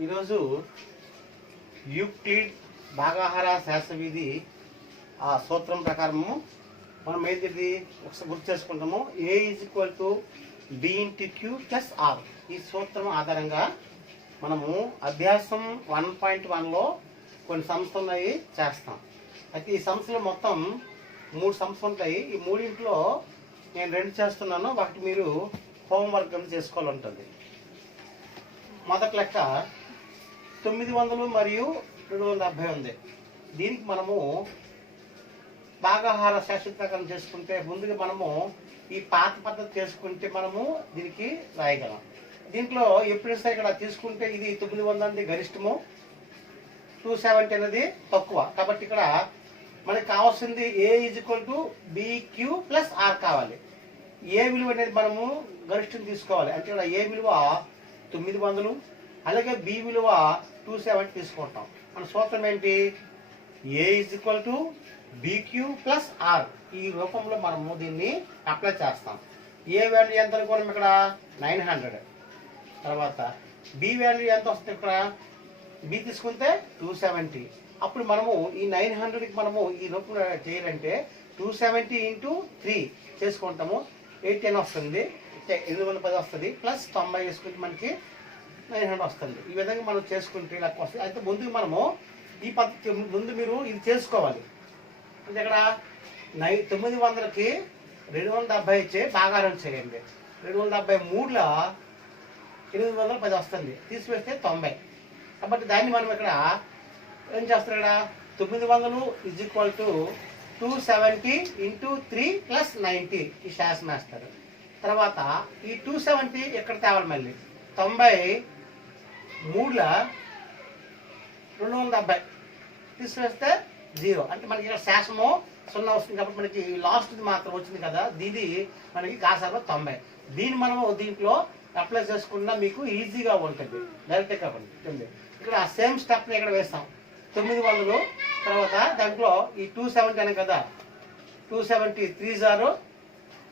ఈరోజు యూక్లిడ్ భాగాహార శాస్త్రవిధి ఆ సూత్రం ప్రకారము మనం ఏంటిది ఒకసారి గుర్తు చేసుకుంటాము. A = B × Q + R. ఈ సూత్రం ఆధారంగా మనము అభ్యాసం 1.1లో కొన్ని సమస్యలు ఉన్నాయి చేస్తాం. అయితే ఈ సమస్యలు మొత్తం 3 సమస్యలు ఉంటాయి. ఈ మూడింట్లో నేను 2 చేస్తున్నాను, ఒకటి మీరు హోంవర్క్ అని చేసుకోవాలంటుంది. మొదటి లెక్క 900 మరియు 270 ఉంది. దీనికి మనము భాగాహార శాస్త్ర ప్రకారం చేసుకుంటే ముందుగా మనము ఈ పాత పద్ధతి చేసుకుంటే మనము దీనికి రాయగలం. దీంట్లో ఎప్పుడైనా ఇక్కడ తీసుకుంటే ఇది 900 అనేది గరిష్టము, 270 అనేది తక్కువ. కాబట్టి ఇక్కడ మనకి కావాల్సింది A = BQ + R కావాలి. ఏ విలువ అనేది మనము గరిష్టం తీసుకోవాలి. అంటే ఇక్కడ ఏ విలువ 900, అలాగే బి విలువ 270 తీసుకుంటాం. మన సూత్రం ఏంటి? A = BQ + R. ఈ రూపంలో మనము దీన్ని అప్లై చేస్తాం. ఏ వాల్యూ ఎంత అనుకోవడం ఇక్కడ 900. తర్వాత బి వాల్యూ ఎంత వస్తుంది? ఇక్కడ బి తీసుకుంటే 270. అప్పుడు మనము ఈ 900కి మనము ఈ రూపంలో చేయాలంటే 270 × 3 చేసుకుంటాము. 810 వస్తుంది, 810 వస్తుంది, ప్లస్ 90 వేసుకుంటే మనకి 900 వస్తుంది. ఈ విధంగా మనం చేసుకుంటే ఇలా వస్తుంది. అయితే ముందుకు మనము ఈ పద్ధతి ముందు మీరు ఇది చేసుకోవాలి. అంటే ఇక్కడ 900కి 270 ఇచ్చే భాగాహారం చేయండి. 273లో 810 వస్తుంది, తీసివేస్తే 90. కాబట్టి దాన్ని మనం ఇక్కడ ఏం చేస్తారు? ఇక్కడ 900 = 270 × 3 + 90 ఈ శాసనం వేస్తారు. తర్వాత ఈ 270 ఎక్కడ తేవాలి? మళ్ళీ 93లో 270 తీసివేస్తే 0. అంటే మనకి ఇక్కడ శాసనము 0 వస్తుంది. కాబట్టి మనకి లాస్ట్ది మాత్రం వచ్చింది కదా, దీది మనకి కాసాలో 90. దీన్ని మనము దీంట్లో అప్లై చేసుకున్నా మీకు ఈజీగా ఉంటుంది, డైరెక్ట్గా కాబట్టి. ఇక్కడ సేమ్ స్టెప్ని ఇక్కడ వేస్తాం. 900 తర్వాత దాంట్లో ఈ 270 అని కదా, 270 3 0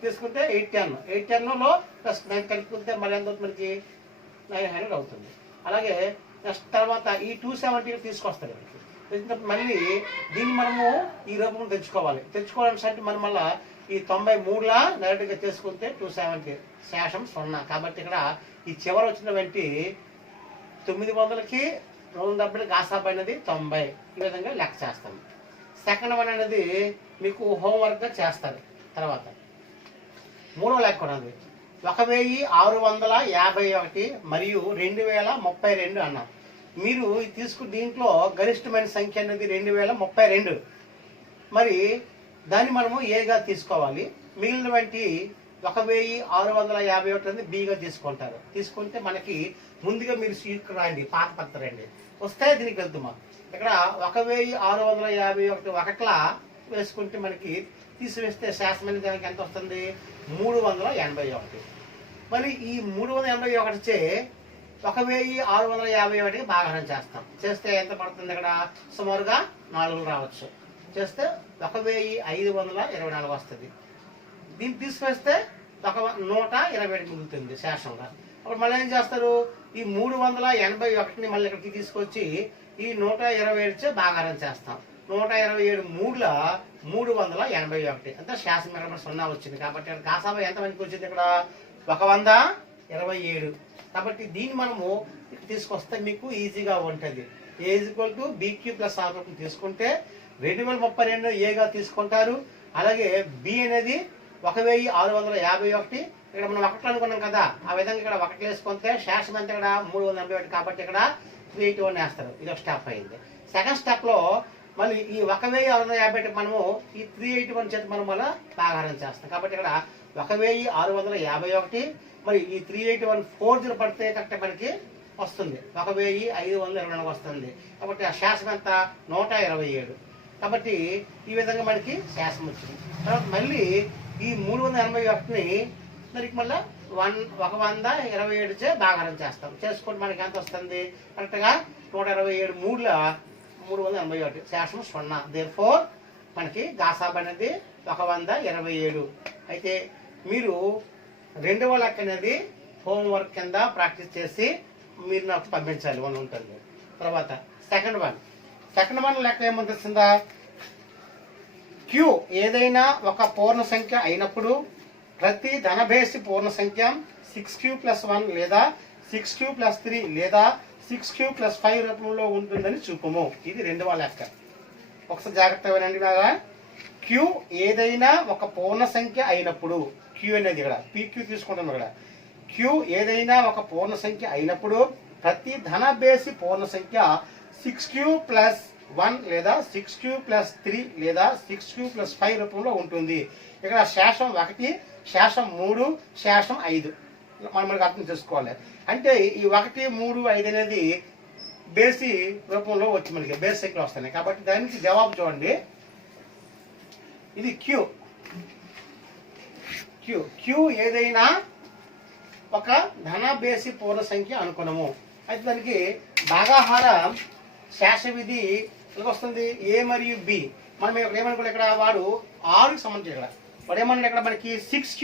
తీసుకుంటే 810. 810లో ప్లస్ 9 కలుపుకుంటే మరి ఎంత అవుతుంది? మనకి 900 అవుతుంది. అలాగే నెక్స్ట్ తర్వాత ఈ 270 తీసుకొస్తారు. మళ్ళీ దీన్ని మనము ఈ రూపంలో తెచ్చుకోవాలంటే మనం మళ్ళీ ఈ 93లా డైరెక్ట్గా చేసుకుంటే 270 శేషం 0. కాబట్టి ఇక్కడ ఈ చివరి వచ్చినటువంటి 900కి 270 కాసాబైనది 90. ఈ విధంగా లెక్క చేస్తాం. సెకండ్ వన్ అనేది మీకు హోంవర్క్గా చేస్తారు. తర్వాత మూడో లెక్క ఉన్నది 1651 మరియు 2032 అన్నాం. మీరు తీసుకుని దీంట్లో గరిష్టమైన సంఖ్య అనేది 2032. మరి దాన్ని మనము ఏగా తీసుకోవాలి. మిగిలినటువంటి 1651 అనేది బిగా తీసుకుంటారు. తీసుకుంటే మనకి ముందుగా మీరు సీట్ రాయండి, పాత పత్ర రండి, వస్తే దీనికి వెళ్తామా. ఇక్కడ 1651 ఒకట్లా వేసుకుంటే మనకి తీసివేస్తే శాసనమైన దానికి ఎంత వస్తుంది? 381. మరి ఈ 381 చే 1651కి భాగాహారం చేస్తాం. చేస్తే ఎంత పడుతుంది? ఇక్కడ సుమారుగా 4 రావచ్చు. చేస్తే 1524 వస్తుంది. దీన్ని తీసివేస్తే 127 మిగులుతుంది శాసనంగా. అప్పుడు మళ్ళీ ఏం చేస్తారు? ఈ 381ని మళ్ళీ ఇక్కడికి తీసుకొచ్చి ఈ 127 చే భాగాహారం చేస్తాం. 127 3లో 381 అంటే శాసనం 0 వచ్చింది. కాబట్టి ఇక్కడ కాసాబా ఎంత మందికి వచ్చింది? ఇక్కడ 127. కాబట్టి దీన్ని మనము ఇక్కడ తీసుకొస్తే మీకు ఈజీగా ఉంటుంది. A = BQ + R తీసుకుంటే 2032 ఏగా తీసుకుంటారు. అలాగే బి అనేది 1651. ఇక్కడ మనం 1 అనుకున్నాం కదా, ఆ విధంగా ఇక్కడ 1 వేసుకుంటే శాసనం అంతా ఇక్కడ 381. కాబట్టి ఇక్కడ 381 వేస్తారు. ఇది ఒక స్టెప్ అయింది. సెకండ్ స్టెప్లో మళ్ళీ ఈ 1650 మనము ఈ 381 చేత మనం మళ్ళీ భాగాహారం చేస్తాం. కాబట్టి ఇక్కడ 1651 మరి ఈ 381 40 పడితే కరెక్ట్ మనకి వస్తుంది 1524 వస్తుంది. కాబట్టి ఆ శాసనం ఎంత? 127. కాబట్టి ఈ విధంగా మనకి శాసనం వచ్చింది. తర్వాత మళ్ళీ ఈ 381ని దానికి మళ్ళీ 127 చే భాగాహారం చేస్తాం. చేసుకుంటే మనకి ఎంత వస్తుంది? కరెక్ట్గా 127 3లో 381 శాసనం 0. దేర్ఫోర్ మనకి గాసాబ్ అనేది 127. అయితే మీరు రెండవ లెక్క అనేది హోంవర్క్ కింద ప్రాక్టీస్ చేసి మీరు నాకు పంపించాలి 1 ఉంటుంది. తర్వాత సెకండ్ వన్ లెక్క ఏముంటుందా, క్యూ ఏదైనా ఒక పూర్ణ సంఖ్య అయినప్పుడు ప్రతి ధనభేసి పూర్ణ సంఖ్య 6q+1 లేదా 6q+3 లేదా 6q+5 రూపంలో ఉంటుందని చూపము. ఇది రెండవ లెక్క. ఒకసారి జాగ్రత్తగా వినండి బాగా. క్యూ ఏదైనా ఒక పూర్ణ సంఖ్య అయినప్పుడు, క్యూ అనేది ఇక్కడ పీక్యూ తీసుకుంటాం ఇక్కడ, క్యూ ఏదైనా ఒక పూర్ణ సంఖ్య అయినప్పుడు ప్రతి ధనభేసి పూర్ణ సంఖ్య 6q+1 లేదా 6q+3 లేదా 6q+5 రూపంలో ఉంటుంది. ఇక్కడ శేషం 1, శేషం 3, శేషం 5 మనకు అర్థం చేసుకోవాలి. అంటే ఈ 1, 3, 5 అనేది బేసి రూపంలో వచ్చి మనకి బేస్ సంఖ్యలు వస్తున్నాయి. కాబట్టి దానికి జవాబు చూడండి. ఇది క్యూ. క్యూ ఏదైనా ఒక ధనభేసి పూర్ణ సంఖ్య అనుకున్నాము. అయితే దానికి భాగాహార శేష విధి వస్తుంది ఏ మరియు బి. మనం ఇక్కడ ఏమనుకోండి, ఇక్కడ వాడు 6కి సంబంధించి ఇక్కడ వాడు ఏమన్నా ఇక్కడ మనకి 6q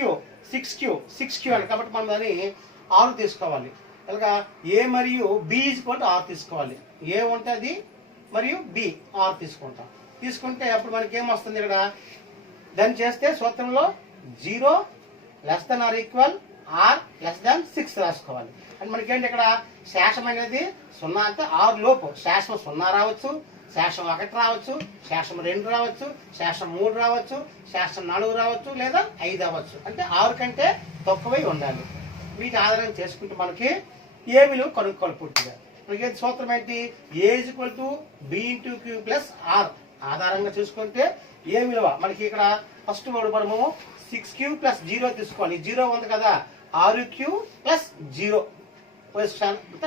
అని, కాబట్టి మనం దాన్ని 6 తీసుకోవాలి. అలాగా ఏ మరియు బి = 6 తీసుకోవాలి. ఏ ఉంటుంది మరియు బి 6 తీసుకుంటే అప్పుడు మనకి ఏమొస్తుంది, ఇక్కడ దాన్ని చేస్తే సూత్రంలో 0 ≤ r <6 రాసుకోవాలి. అంటే మనకేంటి ఇక్కడ శేషం అనేది 0 అంటే 6 లోపు శేషం 0 రావచ్చు, శేషం 1 రావచ్చు, శేషం 2 రావచ్చు, శేషం 3 రావచ్చు, శేషం 4 రావచ్చు, లేదా 5 అవ్వచ్చు. అంటే 6 కంటే తక్కువై ఉండాలి. వీటి ఆధారం చేసుకుంటే మనకి ఏ విలువ కనుక్కోవాలి పూర్తిగా. మనకి సూత్రం ఏంటి, a = b × q + r ఆధారంగా చూసుకుంటే ఏ విలువ మనకి ఇక్కడ ఫస్ట్ మనము 6q+0 తీసుకోవాలి. 0 ఉంది కదా, 6q + 0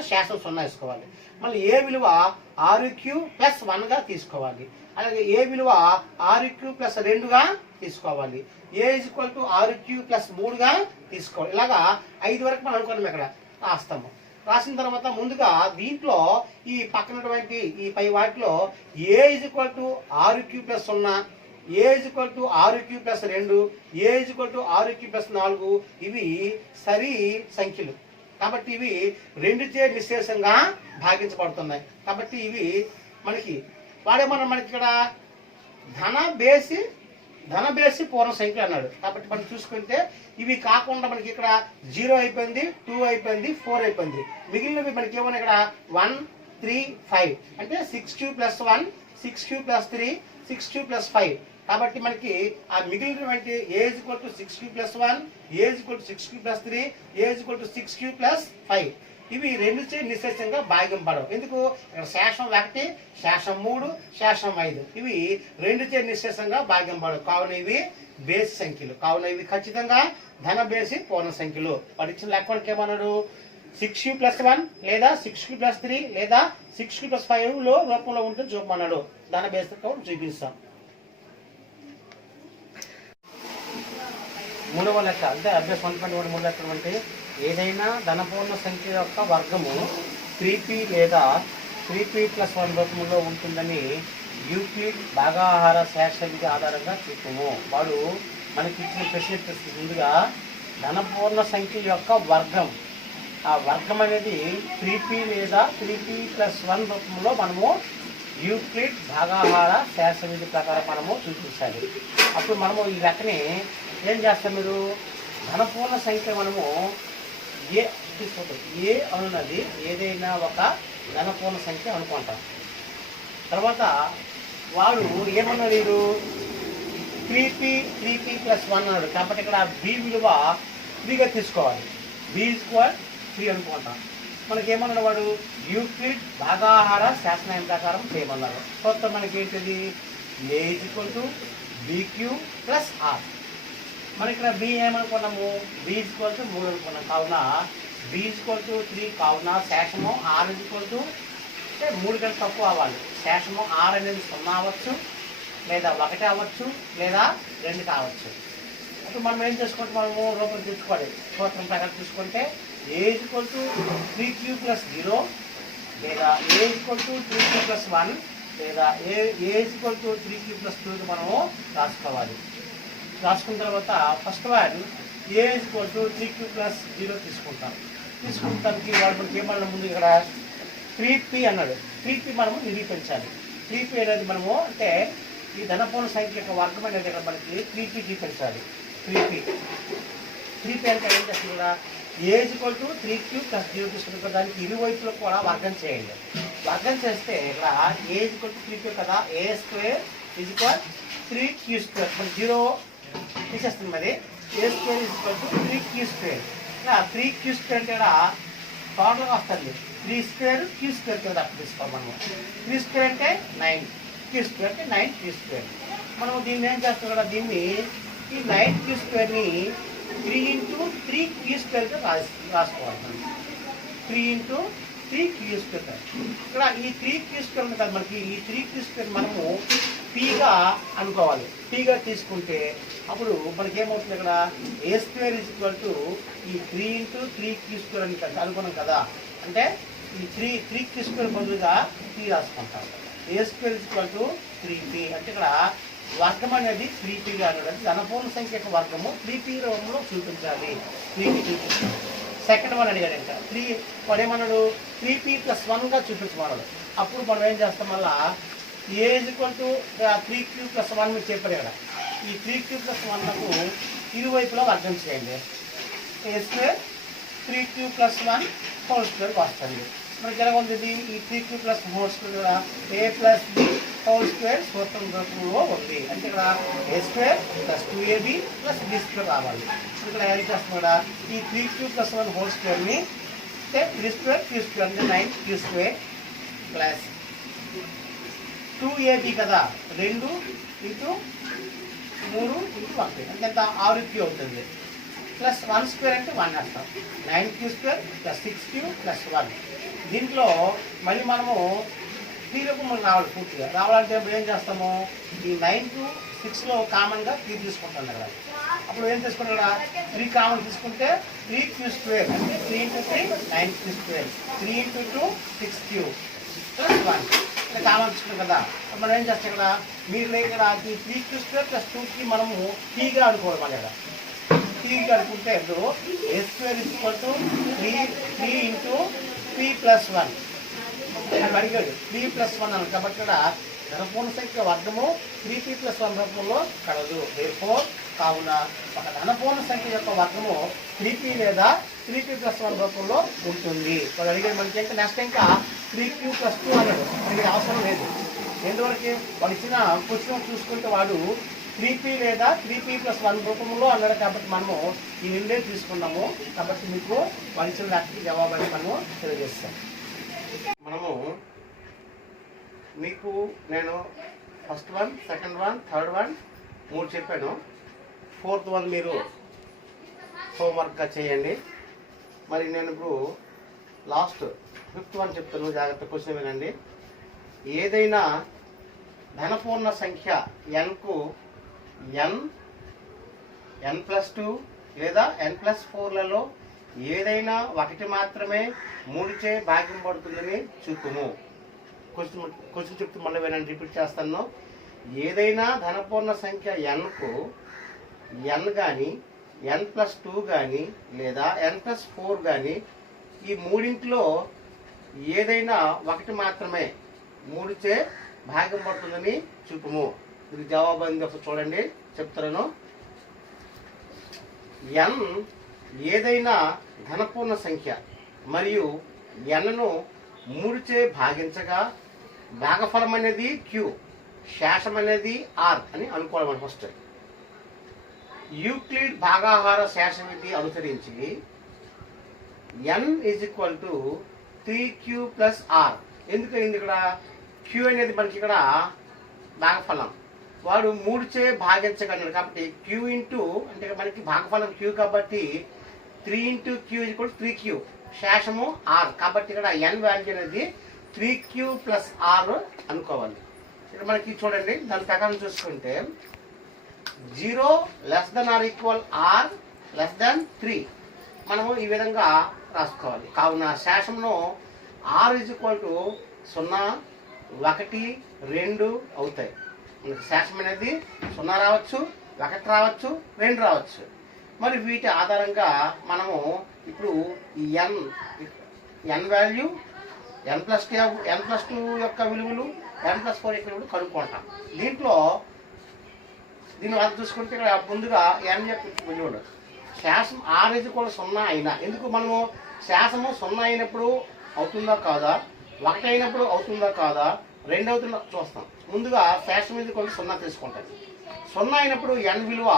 శేషం 0 వేసుకోవాలి. మళ్ళీ ఏ విలువ 6q+1గా తీసుకోవాలి. అలాగే ఏ విలువ 6q+2గా తీసుకోవాలి. ఏ = 6q+3గా తీసుకోవాలి. ఇలాగా 5 వరకు మనం అనుకున్నాం. ఇక్కడ రాస్తాము. రాసిన తర్వాత ముందుగా దీంట్లో ఈ పక్కనటువంటి ఈ పై వాటిలో ఏ = 6q+0, ఏ = 6q+2, ఏ = 6q+4 ఇవి సరి సంఖ్యలు. కాబట్టి ఇవి 2చే నిశ్శేషంగా భాగించబడుతున్నాయి. కాబట్టి ఇవి మనకి మనకి ఇక్కడ ధనభేసి పూర్ణ సంఖ్యలు అన్నాడు. కాబట్టి మనం చూసుకుంటే ఇవి కాకుండా మనకి ఇక్కడ 0 అయిపోయింది, 2 అయిపోయింది, 4 అయిపోయింది. మిగిలినవి మనకి ఏమన్నా ఇక్కడ 1, 3, 5 అంటే 6q+1, 6q+3, 6q+5. కాబట్టి మనకి ఆ మిగిలినటువంటి ఏ = 6q+1, ఏ = 6q+3, ఏ = 6q+5 ఇవి 2చే నిశ్శేషంగా భాగింపడవు. ఎందుకు, ఇక్కడ శేషం 1, శేషం 3, శేషం 5 ఇవి 2చే నిశ్శేషంగా భాగింపడవు. కావున ఇవి బేసి సంఖ్యలు. కావున ఇవి ఖచ్చితంగా ధనభేసి పూర్ణ సంఖ్యలు. వాడు ఇచ్చిన లెక్కకి ఏమన్నాడు, 6q+1 లేదా 6q+3 లేదా 6q+5 రూపంలో ఉంటుంది చూపమన్నాడు. ధనభేసి చూపిస్తాం. మూడవ లెక్క అంటే అభ్యాసం 1.3 లెక్క అంటే ఏదైనా ధనపూర్ణ సంఖ్య యొక్క వర్గము 3p లేదా 3p+1 రూపంలో ఉంటుందని యూక్లిడ్ భాగాహార శేష విధి ఆధారంగా చూపము. వాడు మనకి ఇచ్చిన ప్రశ్న ముందుగా ధనపూర్ణ సంఖ్య యొక్క వర్గం, ఆ వర్గం అనేది 3p లేదా 3p+1 రూపంలో మనము యూక్లిడ్ భాగాహార శేష విధి ప్రకారం మనము చూపించాలి. అప్పుడు మనము ఈ లెక్కని ఏం చేస్తాం, మీరు ధనపూర్ణ సంఖ్య మనము ఏ తీసుకుంటాం. ఏ అనున్నది ఏదైనా ఒక ధనపూర్ణ సంఖ్య అనుకుంటాం. తర్వాత వాడు ఏమన్నాడు, వీడు 3p+1 అన్నాడు. కాబట్టి ఇక్కడ బి విలువ 3గా తీసుకోవాలి. బి = 3 అనుకుంటాం. మనకి ఏమన్నాడు వాడు, యూక్లిడ్ భాగాహార శాసనం ప్రకారం చేయమన్నాడు. కొత్త మనకి ఏంటిది, ఏ = bq + r. మరి ఇక్కడ బి ఏమనుకున్నాము, బి = 3 అనుకున్నాం. కావున బి = 3 కావున శేషము r = 3 కంటే తక్కువ అవ్వాలి. శేషము r అనేది 0 అవ్వచ్చు, లేదా 1 అవ్వచ్చు, లేదా 2 కావచ్చు. అప్పుడు మనం ఏం చేసుకుంటే మనము రూపం తెచ్చుకోవాలి. సూత్రం ప్రకారం చూసుకుంటే ఏ = 3q+0 లేదా ఏ = 3q+1 లేదా ఏ = 3q+2 మనము రాసుకోవాలి. రాసుకున్న తర్వాత ఫస్ట్ వన్ ఏ = 3q+0 తీసుకుంటాం. తీసుకుంటానికి వాడు మనకి ఏమన్నా ముందు ఇక్కడ 3p అన్నాడు. 3p మనము నిరూపించాలి. 3p అనేది మనము అంటే ఈ ధనపూర్ణ సంఖ్య యొక్క వర్గం అనేది ఇక్కడ మనకి 3p చూపించాలి. 3p అంటే ఏం చేస్తుంది కూడా a=3q + 0 తీసుకుంటే దానికి ఇరువైపులో కూడా వర్గం చేయండి. వర్గం చేస్తే ఇక్కడ a=3q కదా, a² = 3q². మరి 0 తీసేస్తుంది. మరి a² = 3q². 3q² అంటే ఇక్కడ టోటల్గా వస్తుంది 3² q² కదా అప్పుడు తీసుకోవాలి మనము. 3² అంటే 9, q² అంటే 9q². మనం దీన్ని ఏం చేస్తాం కదా, దీన్ని ఈ 9q²ని 3 × 3q² రాసుకోవాలి. 3 × 3q². ఇక్కడ ఈ 3q² ఉంది కదా మనకి, ఈ 3q² మనము pగా అనుకోవాలి. pగా తీసుకుంటే అప్పుడు మనకి ఏమవుతుంది ఇక్కడ a² = ఈ 3 × 3q² అని అనుకున్నాం కదా. అంటే ఈ 3q² బదులుగా 3 రాసుకుంటాం. a² = 3p అంటే ఇక్కడ వర్గం అనేది 3pగా అనేది ధనపూర్ణ సంఖ్య యొక్క వర్గము 3p రూపంలో చూపించాలి. 3p చూపించాలి. సెకండ్ వన్ అడిగాడు ఇంకా 3 వాడు ఏమన్నాడు 3p + 1గా చూపించమన్నాడు. అప్పుడు మనం ఏం చేస్తాం మళ్ళా a = 3q + 1 మీరు చెప్పారు కదా. ఈ 3q + 1కు ఇరువైపులా వర్గం చేయండి. a² 3q + 1² వస్తుంది. మనకి ఎలా ఉంది ఈ 3q + 1² కూడా a + b² సూత్రం రూపంలో ఉంది. అంటే ఇక్కడ a² + 2ab + b² రావాలి. ఇక్కడ ఏం చేస్తాం కూడా ఈ 3q + 1² అంటే 3² q² అంటే 9q² ప్లస్ 2ab కదా, 2 × 3 × 1 అంటే ఎంత 6q అవుతుంది. ప్లస్ 1² అంటే 1 వేస్తాం. 9q² + 6q + 1. దీంట్లో మళ్ళీ మనము 3 రూపంలో రావాలి. పూర్తిగా రావాలంటే ఏం చేస్తాము, ఈ 9 కు 6లో కామన్గా 3 తీసుకుంటాం కదా. అప్పుడు ఏం తీసుకుంటాం కదా, 3 కామన్ తీసుకుంటే 3q² అంటే 3 × 3 9q², 3 × 2 6q + 1 అంటే కామన్ తీసుకుంటాం కదా. మనం ఏం చేస్తాం కదా, మీరు ఇక్కడ ఈ 3q² + 2కి మనము pగా అనుకోవాలి. మన ఇక్కడ pగా అనుకుంటే ఇప్పుడు a² = 3 × p + 1 అడిగాడు. 3 + 1 అన్నాడు కాబట్టి ఇక్కడ ధనపూర్ణ సంఖ్య వర్గము 3p + 1 రూపంలో కలదు. కావున ఒక ధనపూర్ణ సంఖ్య యొక్క వర్గము 3p లేదా 3p + 1 రూపంలో ఉంటుంది. వాడు అడిగాడు మనకి ఇంకా నెక్స్ట్ ఇంకా 3q + 2 అన్నాడు. మనకి అవసరం లేదు. ఎందువరకు వాడు ఇచ్చిన క్వశ్చన్ చూసుకుంటే వాడు 3p లేదా 3p + 1 రూపంలో అన్నాడు కాబట్టి మనము ఈ రెండే తీసుకున్నాము. కాబట్టి మీకు వాడు ఇచ్చిన దానికి జవాబు మనము తెలియజేస్తాం. మనము మీకు నేను first one, second one, third one 3 చెప్పాను. ఫోర్త్ వన్ మీరు హోంవర్క్గా చేయండి. మరి నేను ఇప్పుడు లాస్ట్ ఫిఫ్త్ వన్ చెప్తాను, జాగ్రత్త క్వశ్చన్ వినండి. ఏదైనా ధనపూర్ణ సంఖ్య nకు n+2 లేదా n+4లలో ఏదైనా ఒకటి మాత్రమే 3చే భాగింపబడుతుందని చూపుము. క్వశ్చన్ చెప్తూ మళ్ళీ వినండి, రిపీట్ చేస్తాను. ఏదైనా ధనపూర్ణ సంఖ్య nకు n కానీ n+2 కానీ లేదా n+4 కానీ ఈ మూడింటిలో ఏదైనా ఒకటి మాత్రమే 3చే భాగింపబడుతుందని చూపుము. ఇది జవాబు అంది. ఒకసారి చూడండి, చెప్తాను. n ఏదైనా ధనపూర్ణ సంఖ్య మరియు nను 3చే భాగించగా భాగఫలం అనేది q, శేషం అనేది r అని అనుకోవాలి. మనం ఫస్ట్ యూక్లిడ్ భాగాహార శేష విధి అనుసరించి n = 3q + r. ఎందుకైంది ఇక్కడ q అనేది మనకి ఇక్కడ భాగఫలం, వాడు 3చే భాగించగలడు కాబట్టి q అంటే మనకి భాగఫలం q కాబట్టి 3 × q = 3q, శేషము r కాబట్టి ఇక్కడ n వాల్యూ అనేది 3q + r అనుకోవాలి. ఇక్కడ మనకి చూడండి, దాని ప్రకారం చూసుకుంటే 0 ≤ r <3 మనము ఈ విధంగా రాసుకోవాలి. కావున శేషంలో r = 0, 1, 2 అవుతాయి. మనకి శేషం అనేది 0 రావచ్చు, 1 రావచ్చు, 2 రావచ్చు. మరి వీటి ఆధారంగా మనము ఇప్పుడు ఈ ఎన్ వాల్యూ n+2 యొక్క విలువలు n+4 యొక్క విలువలు కనుక్కుంటాం. దీని వల్ల చూసుకుంటే ఇక్కడ ముందుగా n యొక్క విలువలు శాసం r = 0 అయినా, ఎందుకు మనము శాసము 0 అయినప్పుడు అవుతుందా కాదా, 1 అయినప్పుడు అవుతుందా కాదా, 2 అవుతుందా చూస్తాం. ముందుగా శాసం = 0 తీసుకుంటాం. 0 అయినప్పుడు n విలువ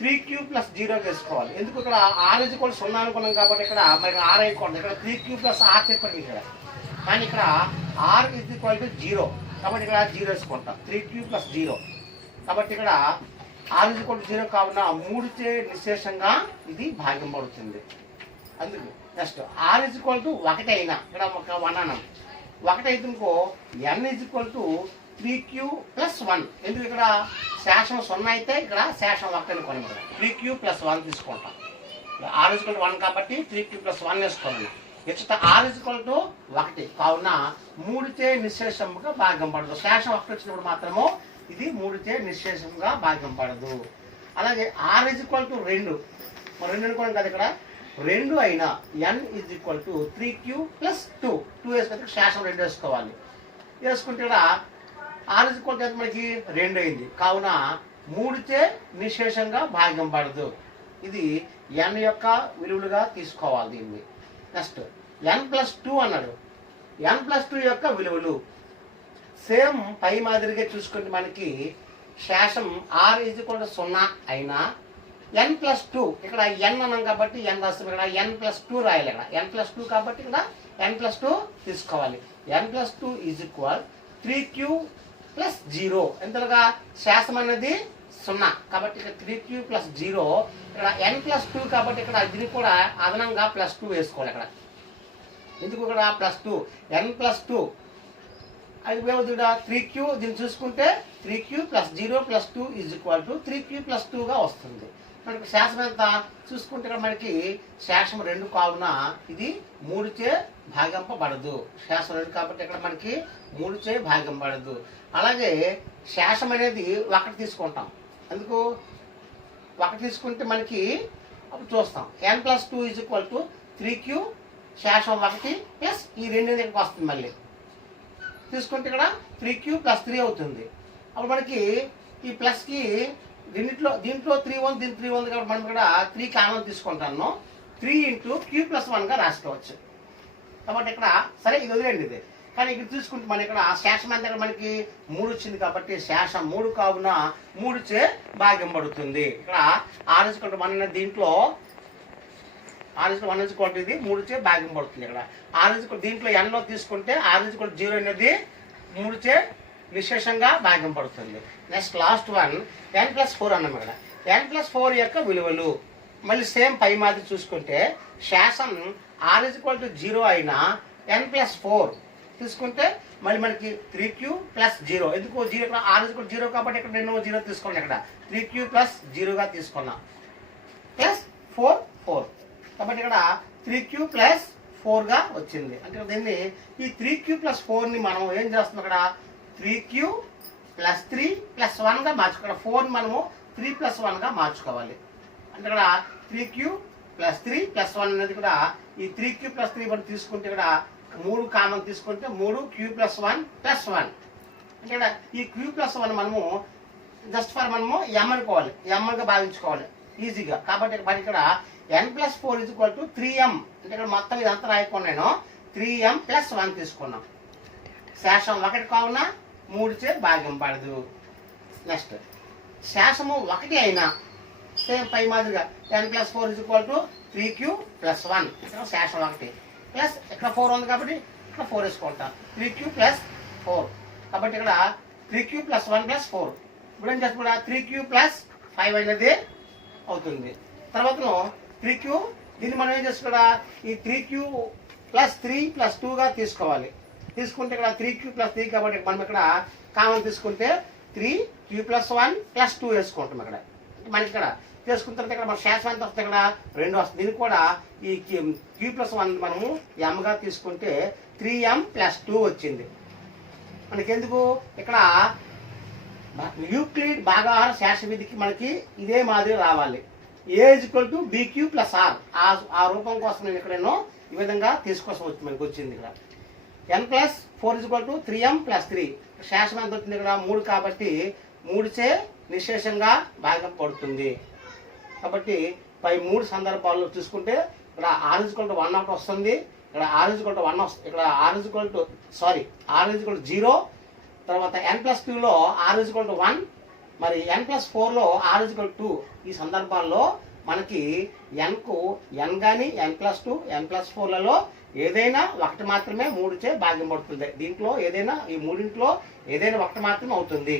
3q + 0 వేసుకోవాలి. ఎందుకు ఇక్కడ r = 0 అనుకున్నాం కాబట్టి ఇక్కడ మరి r అయిపోతుంది. ఇక్కడ 3q + r చెప్పండి ఇక్కడ, కానీ ఇక్కడ r = 0 కాబట్టి ఇక్కడ 0 వేసుకుంటాం. 3q + 0 కాబట్టి ఇక్కడ r = 0 కావున 3చే నిశేషంగా ఇది భాగింపబడుతుంది. అందుకు నెక్స్ట్ r = 1 అయినా ఇక్కడ ఒక 1 అన్నాం. 1 అయితే ఇంకో n = 3q + 1. ఎందుకు ఇక్కడ శాసం 0 అయితే ఇక్కడ శాసం 1 అనుకోండి. 3q + 1 తీసుకుంటాం. r = 1 కాబట్టి 3q + 1 వేసుకోండి. ఇచ్చట r = 1 కావున 3చే నిశేషముగా భాగింపడదు. శాసం 1 వచ్చినప్పుడు మాత్రము ఇది 3చే నిశేషంగా భాగింపడదు. అలాగే r = 2 అనుకోండి కదా, ఇక్కడ 2 అయినా n = 3q + 2 వేసుకుంటే శాసం 2 వేసుకోవాలి. వేసుకుంటే ఇక్కడ r = మనకి 2 అయింది కావున 3చే నిశేషంగా భాగింపడదు. ఇది n యొక్క విలువలుగా తీసుకోవాలి దీన్ని. నెక్స్ట్ n+2 అన్నాడు. n+2 యొక్క విలువలు సేమ్ పై మాదిరిగా చూసుకుంటే మనకి శాసం r = 0 అయినా n+2 ఇక్కడ n అన్నాం కాబట్టి n రాస్తాం. ఇక్కడ n+2 రాయాలి. ఇక్కడ n+2 కాబట్టి ఇక్కడ n+2 తీసుకోవాలి. n+2 = 3q + 0. ఎంతగా శాసం అనేది 0 కాబట్టి ఇక్కడ 3q + 0. ఇక్కడ n+2 కాబట్టి ఇక్కడ ఇది కూడా అదనంగా +2 వేసుకోవాలి. ఇక్కడ ఎందుకు ఇక్కడ +2 n+2 అది ఇక్కడ 3q దీన్ని చూసుకుంటే 3q + 0 + 2 = 3q + 2గా వస్తుంది. మనకి శాసం ఎంత చూసుకుంటే ఇక్కడ మనకి శాసం 2 కావున ఇది 3చే భాగింపబడదు. శాసం 2 కాబట్టి ఇక్కడ మనకి 3చే భాగింపబడదు. అలాగే శాసం అనేది 1 తీసుకుంటాం. అందుకు 1 తీసుకుంటే మనకి అప్పుడు చూస్తాం n+2 = 3q శాసం 1 ప్లస్ ఈ 2 దగ్గరికి వస్తుంది. మళ్ళీ తీసుకుంటే ఇక్కడ 3q + 3 అవుతుంది. అప్పుడు మనకి ఈ ప్లస్కి దీంట్లో 3 ఉంది, దీని 3 ఉంది కాబట్టి మనం ఇక్కడ 3 కామన్ తీసుకుంటాను. 3 × q + 1గా రాసుకోవచ్చు. కాబట్టి ఇక్కడ సరే ఇది వదిలేండి ఇది. కానీ ఇక్కడ చూసుకుంటే మన ఇక్కడ శాసం అంతా మనకి 3 వచ్చింది కాబట్టి శాసం 3 కావున 3చే భాగింపబడుతుంది. ఇక్కడ r = 1 అనే దీంట్లో r = 1 ఇది 3చే భాగింపబడుతుంది. ఇక్కడ r దీంట్లో nలో తీసుకుంటే r = 0 అనేది 3చే నిశేషంగా భాగింపబడుతుంది. నెక్స్ట్ లాస్ట్ వన్ n+4 అన్నాం. ఇక్కడ n+4 యొక్క విలువలు మళ్ళీ సేమ్ పై మాదిరి చూసుకుంటే శాసం r = 0 అయినా n+4 తీసుకుంటే మళ్ళీ మనకి 3q + 0. ఎందుకు 0 ఇక్కడ r = 0 కాబట్టి ఇక్కడ 0 తీసుకోండి. ఇక్కడ 3q + 0గా తీసుకున్నాం +4 కాబట్టి ఇక్కడ 3q + 4గా వచ్చింది. అంటే దీన్ని ఈ 3q + 4ని మనం ఏం చేస్తున్నాం, ఇక్కడ 3q + 3 + 1గా మార్చుకోవాలి. 4ని మనము 3 + 1గా మార్చుకోవాలి. అంటే ఇక్కడ 3q + 3 + 1 అనేది కూడా ఈ 3q + 3 మనం తీసుకుంటే ఇక్కడ 3 కామన్ తీసుకుంటే 3q + 1 + 1. అంటే ఇక్కడ ఈ q + 1 మనము జస్ట్ ఫర్ మనము m అనుకోవాలి, mగా భావించుకోవాలి ఈజీగా. కాబట్టి మరి ఇక్కడ n+4 = 3m. అంటే ఇక్కడ మొత్తం ఇదంతా రాయకుండా నేను 3m + 1 తీసుకున్నాం. శాసం 1 కావున 3చే భాగింపబడదు. నెక్స్ట్ శాసము 1 అయినా సేమ్ పై మాదిరిగా n+4 = 3q + 1. ఇక్కడ శాసం 1 ప్లస్ ఇక్కడ 4 ఉంది కాబట్టి ఇక్కడ 4 వేసుకుంటాం. 3q + 4 కాబట్టి ఇక్కడ 3q + 1 + 4. ఇప్పుడు ఏం చేస్తాం, 3q + 5 అనేది అవుతుంది. తర్వాత 3q దీన్ని మనం ఏం చేసుకున్నా ఈ 3q + 3 + 2గా తీసుకోవాలి. తీసుకుంటే ఇక్కడ 3q + 3 కాబట్టి మనం ఇక్కడ కామన్ తీసుకుంటే 3q + 1 + 2 వేసుకుంటాం. ఇక్కడ మనకి ఇక్కడ చేసుకున్న తర్వాత ఇక్కడ మన శాసం ఎంత వస్తుంది, ఇక్కడ 2 వస్తుంది. దీనికి కూడా ఈ q + 1 మనము mగా తీసుకుంటే 3m + 2 వచ్చింది. మనకెందుకు ఇక్కడ యూక్లిడ్ భాగాహార శాస విధికి మనకి ఇదే మాదిరి రావాలి. A is equal to BQ plus R. ఆ రూపం కోసం నేను ఇక్కడ ఈ విధంగా తీసుకొస్తాం మనకి వచ్చింది ఇక్కడ. N plus 4 is equal to 3m plus 3. శేషం ఎంత వచ్చింది ఇక్కడ 3 కాబట్టి 3చే నిశేషంగా భాగం పడుతుంది. కాబట్టి పై 3 సందర్భాల్లో చూసుకుంటే ఇక్కడ r ఈజ్ ఈక్వల్ టు 1 ఒకటి వస్తుంది, ఇక్కడ r ఈజ్ ఈక్వల్ టు 1 వస్తుంది, ఇక్కడ r is equal to r is equal to 0. తర్వాత n+2లో r ఈజ్ ఈక్వల్ టు 1, మరి n+4లో r ఈజ్ ఈక్వల్ టు 2. ఈ సందర్భాల్లో మనకి nకు n కానీ n+2 n+4లలో ఏదైనా ఒకటి మాత్రమే 3చే భాగం పడుతుంది. దీంట్లో ఏదైనా ఈ మూడింట్లో ఏదైనా ఒకటి మాత్రమే అవుతుంది.